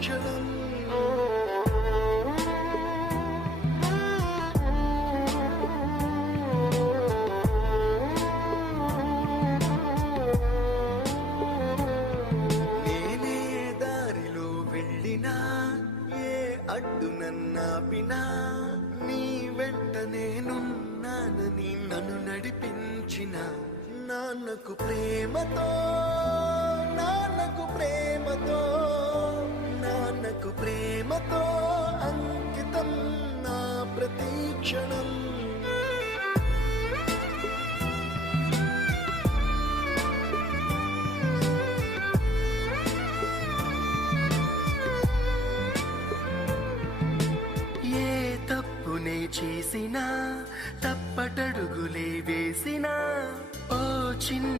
క్షణం. నేనే దారిలో వెళ్ళినా, ఏ అడ్డు నన్నాపినా, నీ వెంట నేనున్నానని నన్ను నడిపించిన నాన్నకు ప్రేమతో, నాన్నకు ప్రేమతో, నాన్నకు ప్రేమతో అంకితం నా ప్రతి క్షణం. ఏ తప్పునే చేసినా, తప్పటడుగులే వేసినా, ఓ చిన్న